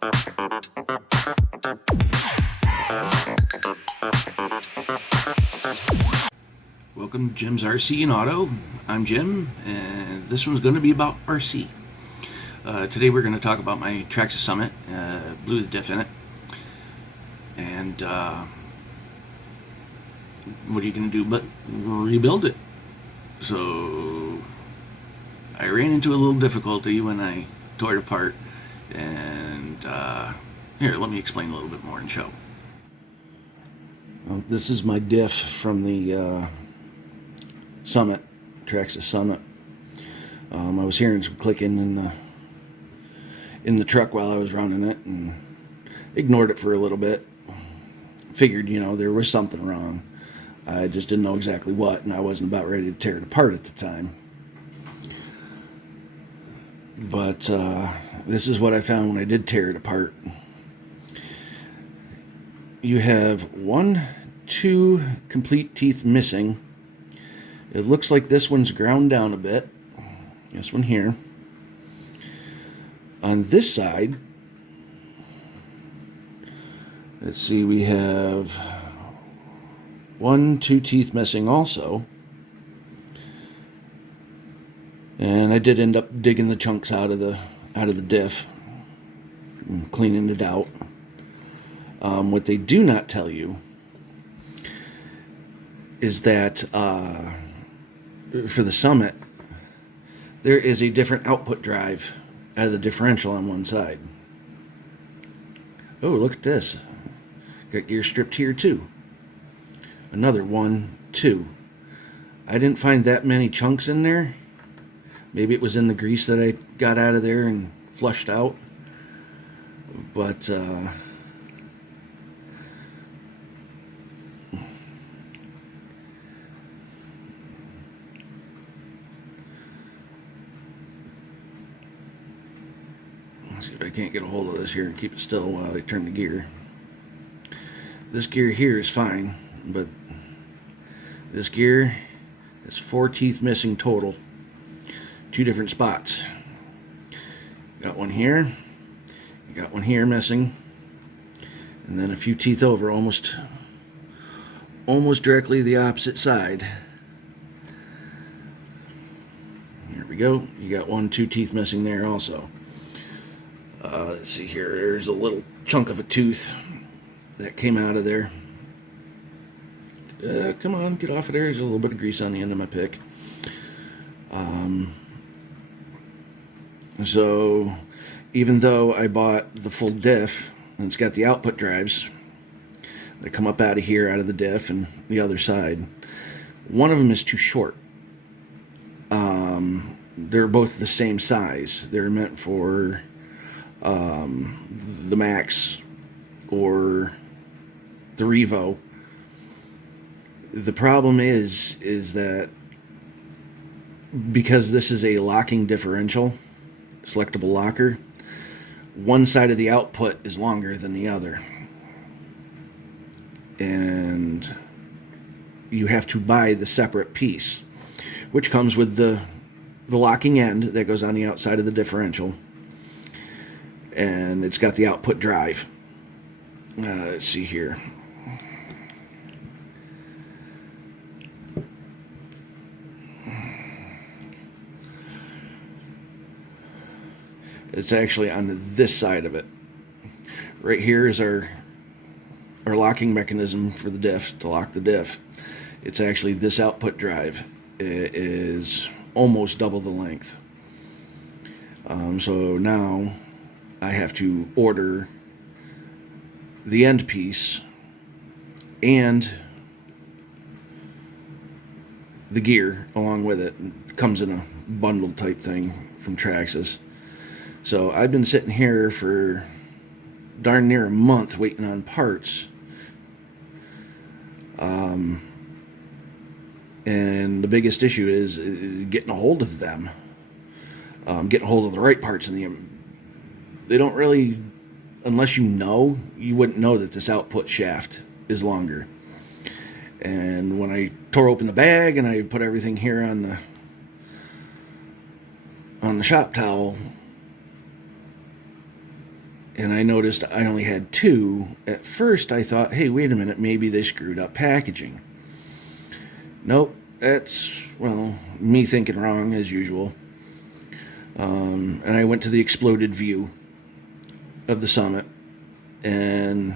Welcome to Jim's RC and Auto. I'm Jim, and this one's going to be about RC. Today we're going to talk about my Traxxas Summit. Blew the diff in it. And what are you going to do but rebuild it? So I ran into a little difficulty when I tore it apart. And here, let me explain a little bit more and show. Well, this is my diff from the Summit, Traxxas Summit. I was hearing some clicking in the truck while I was running it, and ignored it for a little bit. Figured, there was something wrong. I just didn't know exactly what, and I wasn't about ready to tear it apart at the time. But this is what I found when I did tear it apart. You have 2 complete teeth missing. It looks like this one's ground down a bit. This one here. On this side, let's see, we have 2 teeth missing also. And I did end up digging the chunks out of the diff and cleaning it out. What they do not tell you is that for the Summit, there is a different output drive out of the differential on one side. Oh, look at this. Got gear stripped here too. Another 1, 2. I didn't find that many chunks in there. Maybe it was in the grease that I got out of there and flushed out. But let's see if I can't get a hold of this here and keep it still while I turn the gear. This gear here is fine, but this gear has 4 teeth missing total. 2 different spots. Got one here, you got one here missing, and then a few teeth over, almost directly the opposite side. Here we go. You got 2 teeth missing there also. Let's see here. There's a little chunk of a tooth that came out of there. Come on, get off of there. There's a little bit of grease on the end of my pick. So even though I bought the full diff, and it's got the output drives that come up out of here, out of the diff, and the other side, one of them is too short. They're both the same size. They're meant for the Max or the Revo. The problem is that because this is a locking differential, selectable locker, one side of the output is longer than the other, and you have to buy the separate piece, which comes with the locking end that goes on the outside of the differential, and it's got the output drive. Let's see here. It's actually on this side of it. Right here is our locking mechanism for the diff, to lock the diff. It's actually this output drive. It is almost double the length. So now I have to order the end piece and the gear along with it. It comes in a bundled type thing from Traxxas. So I've been sitting here for darn near a month waiting on parts. And the biggest issue is getting a hold of them. Getting a hold of the right parts. They don't really, unless you wouldn't know that this output shaft is longer. And when I tore open the bag and I put everything here on the shop towel, and I noticed I only had 2. At first, I thought, hey, wait a minute, maybe they screwed up packaging. Nope, that's, well, me thinking wrong as usual. And I went to the exploded view of the Summit, and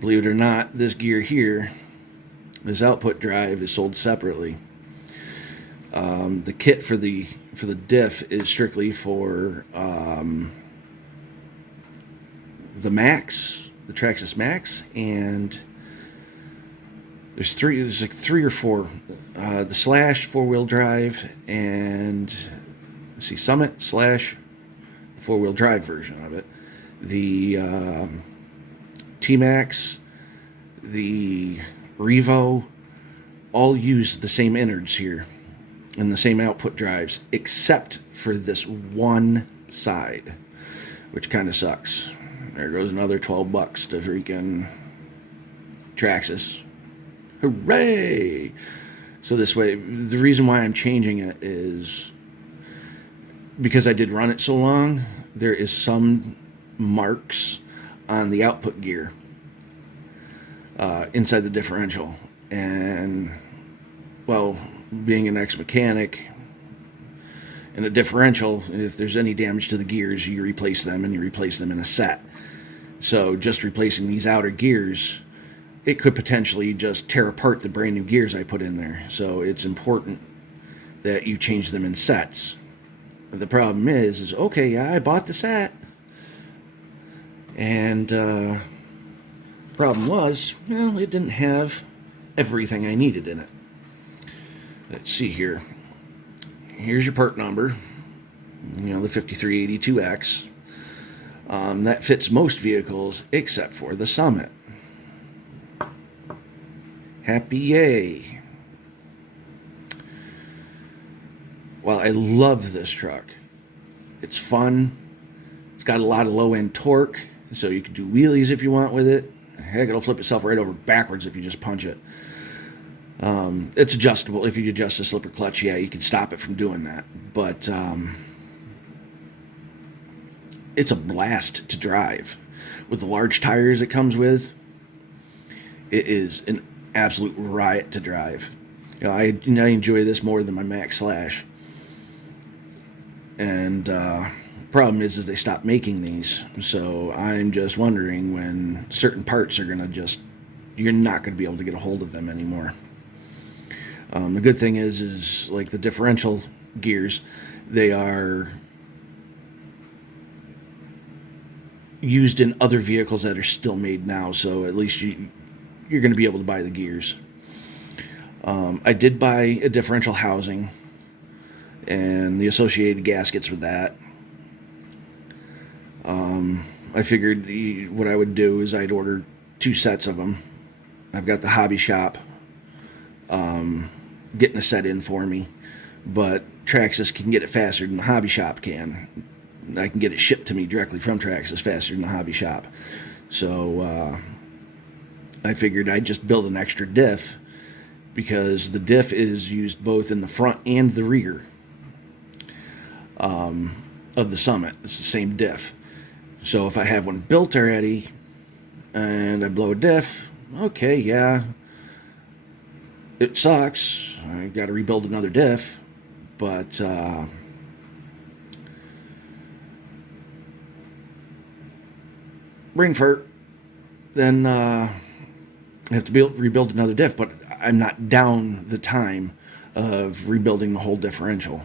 believe it or not, this gear here, this output drive, is sold separately. The kit for the diff is strictly for the Max, the Traxxas Max, and there's like 3 or 4. The Slash 4-wheel drive, and let's see, Summit Slash 4-wheel drive version of it. The T-Max, the Revo, all use the same innards here and the same output drives, except for this one side, which kind of sucks. There goes another $12 to freaking Traxxas. Hooray! So this way, the reason why I'm changing it is because I did run it so long, there is some marks on the output gear inside the differential. And, well, being an ex-mechanic, in a differential, if there's any damage to the gears, you replace them, and you replace them in a set. So just replacing these outer gears, it could potentially just tear apart the brand new gears I put in there. So it's important that you change them in sets. The problem is okay, yeah, I bought the set, and problem was, well, it didn't have everything I needed in it. Let's see here. Here's your part number, the 5382X. That fits most vehicles except for the Summit. Happy yay. Well, I love this truck. It's fun. It's got a lot of low-end torque, so you can do wheelies if you want with it. Heck, it'll flip itself right over backwards if you just punch it. It's adjustable. If you adjust the slipper clutch, yeah, you can stop it from doing that. But it's a blast to drive. With the large tires it comes with, it is an absolute riot to drive. I enjoy this more than my Max Slash. And problem is they stopped making these. So I'm just wondering when certain parts are going to you're not going to be able to get a hold of them anymore. The good thing is like the differential gears, they are used in other vehicles that are still made now, so at least you're going to be able to buy the gears. I did buy a differential housing and the associated gaskets with that. I figured what I would do is I'd order 2 sets of them. I've got the hobby shop getting a set in for me, but Traxxas can get it faster than the hobby shop can. I can get it shipped to me directly from Traxxas faster than the hobby shop. So I figured I'd just build an extra diff, because the diff is used both in the front and the rear of the Summit. It's the same diff. So if I have one built already and I blow a diff, okay, yeah, it sucks. I got to rebuild another diff, but brain fart. Then I have to rebuild another diff, but I'm not down the time of rebuilding the whole differential.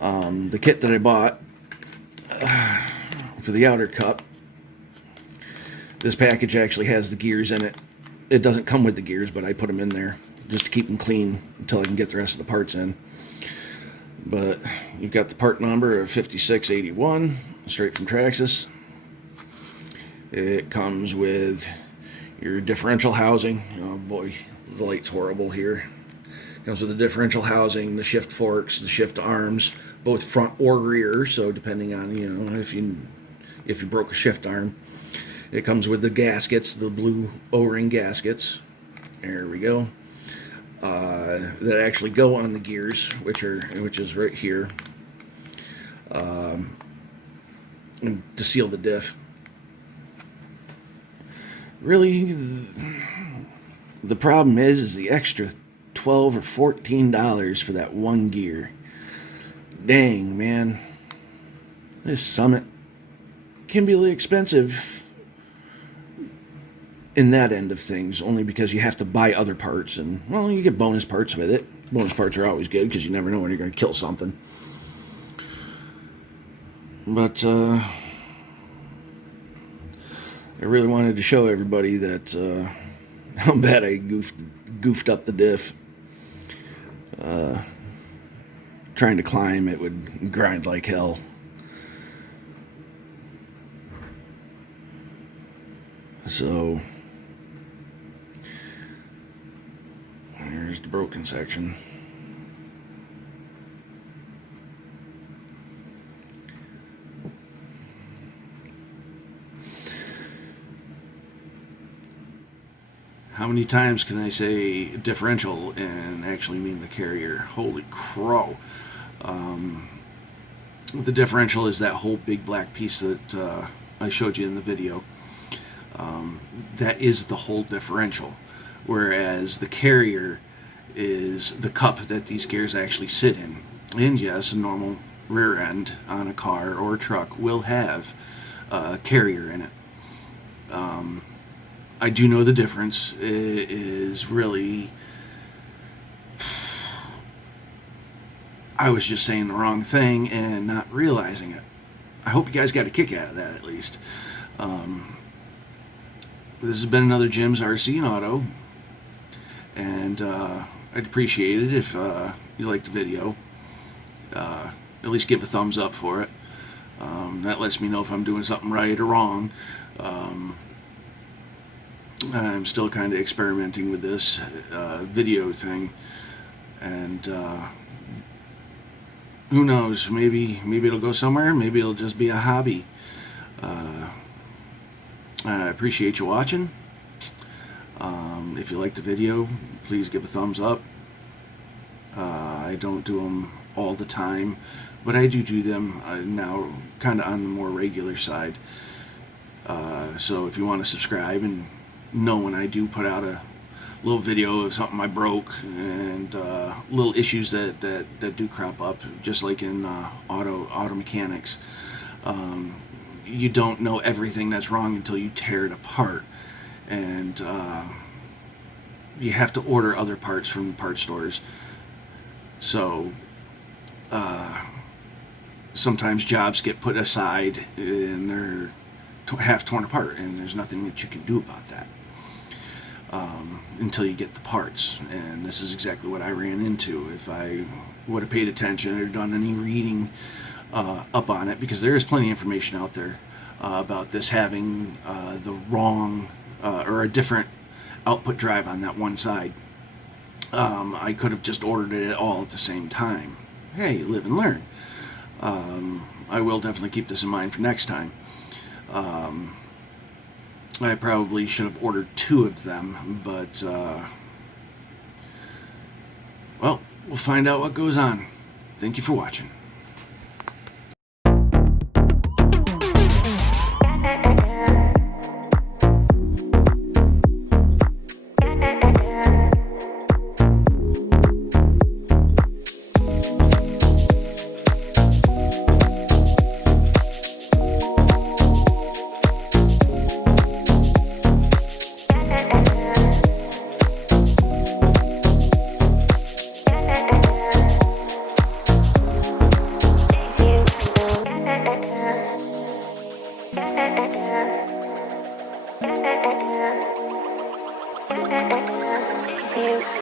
The kit that I bought for the outer cup, this package actually has the gears in it. It doesn't come with the gears, but I put them in there just to keep them clean until I can get the rest of the parts in. But you've got the part number of 5681, straight from Traxxas. It comes with your differential housing. Oh boy, the light's horrible here. It comes with the differential housing, the shift forks, the shift arms, both front or rear. So depending on if you broke a shift arm, it comes with the gaskets, the blue O-ring gaskets. There we go. That actually go on the gears, which is right here. and to seal the diff. Really, the problem is the extra $12 or $14 for that one gear. Dang, man. This Summit can be really expensive in that end of things, only because you have to buy other parts, and, well, you get bonus parts with it. Bonus parts are always good because you never know when you're going to kill something. But, I really wanted to show everybody that, how bad I goofed up the diff. Trying to climb, it would grind like hell. So, here's the broken section. How many times can I say differential and actually mean the carrier? Holy crow. The differential is that whole big black piece that I showed you in the video. That is the whole differential. Whereas the carrier is the cup that these gears actually sit in. And yes, a normal rear end on a car or a truck will have a carrier in it. I do know the difference. It is really... I was just saying the wrong thing and not realizing it. I hope you guys got a kick out of that at least. This has been another Jim's RC and Auto. And I'd appreciate it if you liked the video. At least give a thumbs up for it. That lets me know if I'm doing something right or wrong. I'm still kind of experimenting with this video thing, and who knows, maybe it'll go somewhere, maybe it'll just be a hobby. I appreciate you watching. If you liked the video, please give a thumbs up. I don't do them all the time, but I do them now kind of on the more regular side. So if you want to subscribe and know when I do put out a little video of something I broke and little issues that do crop up, just like in auto mechanics. You don't know everything that's wrong until you tear it apart, and you have to order other parts from the part stores. So sometimes jobs get put aside and they're half torn apart, and there's nothing that you can do about that until you get the parts. And this is exactly what I ran into. If I would have paid attention or done any reading up on it, because there is plenty of information out there about this having the wrong or a different output drive on that one side. I could have just ordered it all at the same time. Hey, live and learn. I will definitely keep this in mind for next time. I probably should have ordered 2 of them, but well, we'll find out what goes on. Thank you for watching.